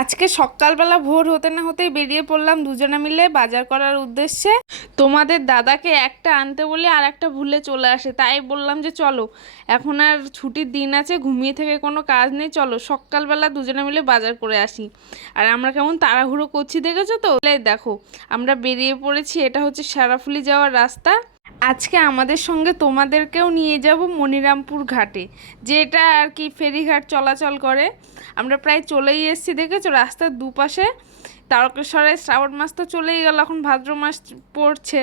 আজকে সকালবেলা ভোর হতে না হতেই বেরিয়ে পড়লাম দুজনে মিলে বাজার করার উদ্দেশ্যে। তোমাদের দাদাকে একটা আনতে বলি আর একটা ভুলে চলে আসে, তাই বললাম যে চলো, এখন আর ছুটির দিন আছে, ঘুমিয়ে থেকে কোনো কাজ নেই, চলো সকালবেলা দুজনে মিলে বাজার করে আসি। আর আমরা কেমন তাড়াহুড়ো করছি দেখেছো তো? দেখো আমরা বেরিয়ে পড়েছি, এটা হচ্ছে শেরাফুলি যাওয়ার রাস্তা। আজকে আমাদের সঙ্গে তোমাদেরকেও নিয়ে যাব মনিরামপুর ঘাটে, যেটা আর কি ফেরিঘাট চলাচল করে। আমরা প্রায় চলেই এসেছি, দেখেছো রাস্তার দুপাশে। তারকেশ্বরে শ্রাবণ মাস তো চলেই গেল, এখন ভাদ্র মাস পড়ছে।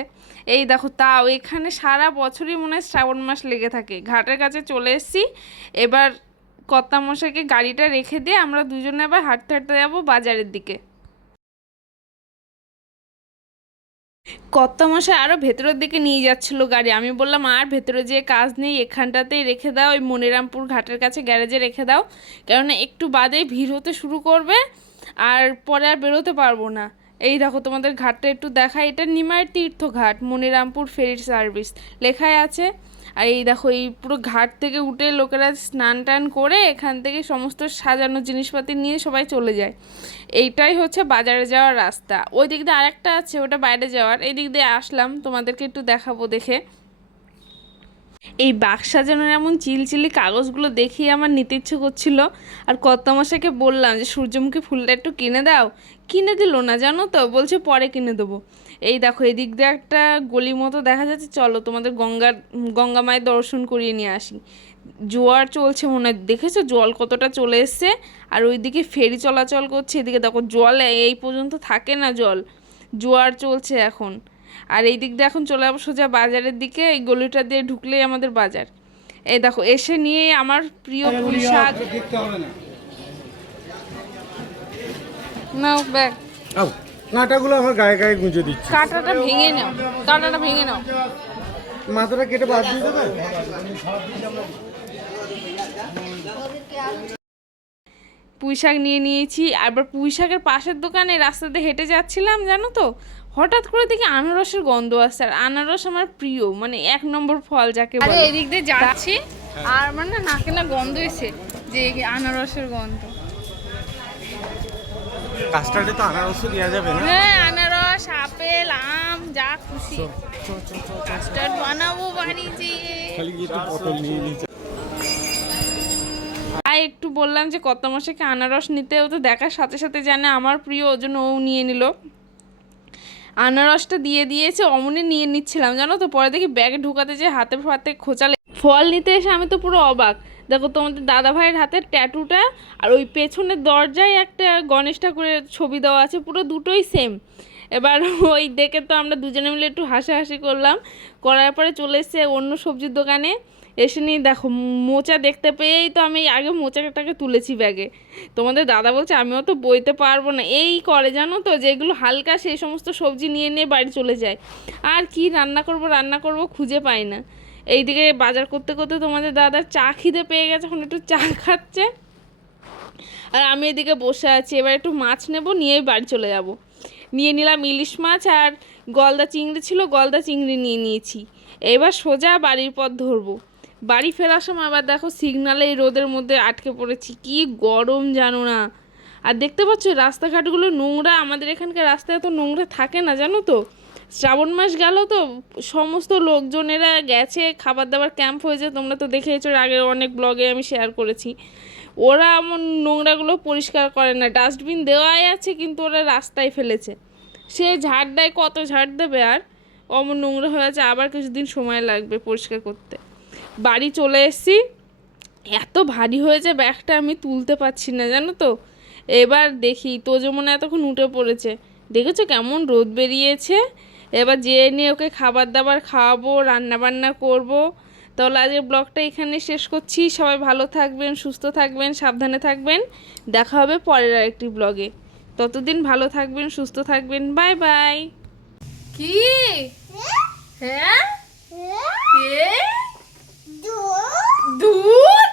এই দেখো, তাও এখানে সারা বছরই মনে হয় শ্রাবণ মাস লেগে থাকে। ঘাটের কাছে চলে এসেছি, এবার কর্তামশাইকে গাড়িটা রেখে দিয়ে আমরা দুজনে আবার হাঁটতে হাঁটতে যাবো বাজারের দিকে। কর্তামশাই আরও ভেতরের দিকে নিয়ে যাচ্ছিল গাড়ি, আমি বললাম আর ভেতরে যে কাজ নেই, এখানটাতেই রেখে দাও, ওই মনিরামপুর ঘাটের কাছে গ্যারেজে রেখে দাও, কেননা একটু বাদেই ভিড় হতে শুরু করবে আর পরে আর বেরোতে পারবো না। এই দেখো তোমাদের ঘাটটা একটু দেখাই, এটা নিমাইয়ের তীর্থঘাট মনিরামপুর ফেরি সার্ভিস লেখাই আছে। আর এই দেখো, এই পুরো ঘাট থেকে উঠে লোকেরা স্নান টান করে এখান থেকে সমস্ত সাজানো জিনিসপাতি নিয়ে সবাই চলে যায়। এইটাই হচ্ছে বাজারে যাওয়ার রাস্তা। ওই দিক দিয়ে আরেকটা আছে, ওটা বাইরে যাওয়ার। এই দিক দিয়ে আসলাম, তোমাদেরকে একটু দেখাবো দেখে। এই বাক্স সাজানোর এমন চিলচিলি কাগজগুলো দেখিয়ে আমার নিতে ইচ্ছে করছিল। আর কর্তামশাইকে বললাম যে সূর্যমুখী ফুলটা একটু কিনে দাও, কিনে দিল না জানো তো, বলছে পরে কিনে দেবো। এই দেখো এদিক দিয়ে একটা গলি মতো দেখা যাচ্ছে, চলো তোমাদের গঙ্গা মায়ের দর্শন করিয়ে নিয়ে আসি। জোয়ার চলছে মনে হয়, দেখেছো জল কতটা চলে এসছে। আর ওইদিকে ফেরি চলাচল করছে, এদিকে দেখো জল এই পর্যন্ত থাকে না, জোয়ার চলছে এখন। আর এই দিক দিয়ে এখন চলে যাবো সোজা বাজারের দিকে, এই গলিটা দিয়ে ঢুকলেই আমাদের বাজার। এই দেখো এসে নিয়ে আমার প্রিয় পুঁই শাক। নাও ব্যাগ, কাঁটাগুলো আমার গায়ে গায়ে গুঁজে দিচ্ছে। কাঁটাটা ভেঙে নাও, কাঁটাটা ভেঙে নাও, মাথাটা কেটে বাদ দিয়ে দেবে। পুঁই শাক নিয়ে নিয়েছি। আবার পুঁই শাকের পাশের দোকানে রাস্তাতে হেঁটে যাচ্ছিলাম জানো তো, হঠাৎ করে দেখি আনারসের গন্ধ আসছে। আর আনারস আমার প্রিয়, মানে 1 নম্বর ফল যাকে বলে। এদিক দিয়ে যাচ্ছি আর মানে নাকে না গন্ধ এসে, যে আনারসের গন্ধ। কাস্টার্ডে তো আনারসও দেওয়া যাবে না? হ্যাঁ, আনারস, আপেল, আম, যা খুশি কাস্টার্ড বানাবো বাড়ি যেয়ে। খালি একটু পটল নিয়ে নিয়েছে। আর একটু বললাম যে কর্তামশাইকে আনারস নিতে, ও তো দেখার সাথে সাথে জানে আমার প্রিয়, ওর জন্য ও নিয়ে নিল। আনারসটা দিয়ে দিয়েছে, অমনি নিয়ে নিচ্ছিলাম জানো তো, পরে দেখি ব্যাগে ঢোকাতে যে হাতে ফাতে খোঁচালে। ফল নিতে এসে আমি তো পুরো অবাক। দেখো তোমাদের দাদা ভাইয়ের হাতের ট্যাটুটা আর ওই পেছনের দরজায় একটা গণেশ ঠাকুরের ছবি দেওয়া আছে, পুরো দুটোই সেম। এবার ওই দেখে তো আমরা দুজনে মিলে একটু হাসাহাসি করলাম, করার পরে চলে এসছে অন্য সবজির দোকানে। এসে নিয়ে দেখো মোচা দেখতে পেয়েই তো আমি আগে মোচাটাকে তুলেছি ব্যাগে। তোমাদের দাদা বলছে আমিও তো বইতে পারবো না, এই করে জানো তো, যেগুলো হালকা সেই সমস্ত সবজি নিয়ে নিয়ে বাড়ি চলে যায়। আর কি রান্না করব খুঁজে পাই না। এইদিকে বাজার করতে করতে তোমাদের দাদার চা খিদে পেয়ে গেছে, এখন একটু চা খাচ্ছে। আর আমি এদিকে বসে আছি, এবার একটু মাছ নেব, নিয়েই বাড়ি চলে যাব। নিয়ে নিলাম ইলিশ মাছ, আর গলদা চিংড়ি ছিল, গলদা চিংড়ি নিয়ে নিয়েছি। এবার সোজা বাড়ির পথ ধরবো। বাড়ি ফেরার সময় আবার দেখো সিগনালে এই রোদের মধ্যে আটকে পড়েছি, কি গরম জানো না। আর দেখতে পাচ্ছ রাস্তাঘাটগুলো নোংরা, আমাদের এখানকার রাস্তায় এত নোংরা থাকে না জানো তো। শ্রাবণ মাস গেল তো, সমস্ত লোকজনেরা গেছে, খাবার দাবার ক্যাম্প হয়েছে, তোমরা তো দেখেছো আগে অনেক ব্লগে আমি শেয়ার করেছি। ওরা এমন নোংরাগুলো পরিষ্কার করে না, ডাস্টবিন দেওয়াই আছে কিন্তু ওরা রাস্তায় ফেলেছে। সে ঝাড় দেয়, কত ঝাড় দেবে, আর অমন নোংরা হয়ে আছে, আবার কিছুদিন সময় লাগবে পরিষ্কার করতে। বাড়ি চলে এসেছি, এত ভারী হয়েছে ব্যাগটা, আমি তুলতে পারছি না জানো তো। এবার দেখি তোজো মনে এতক্ষণ উঠে পড়েছে, দেখেছো কেমন রোদ বেরিয়েছে। এবার যেয়ে নিয়ে ওকে খাবার দাবার খাওয়াবো, রান্নাবান্না করব। তাহলে আজকের ব্লগটা এখানে শেষ করছি। সবাই ভালো থাকবেন, সুস্থ থাকবেন, সাবধানে থাকবেন। দেখা হবে পরের আরেকটি ব্লগে। ততদিন ভালো থাকবেন, সুস্থ থাকবেন, বাই বাই। কি হ্যাঁ, দুধ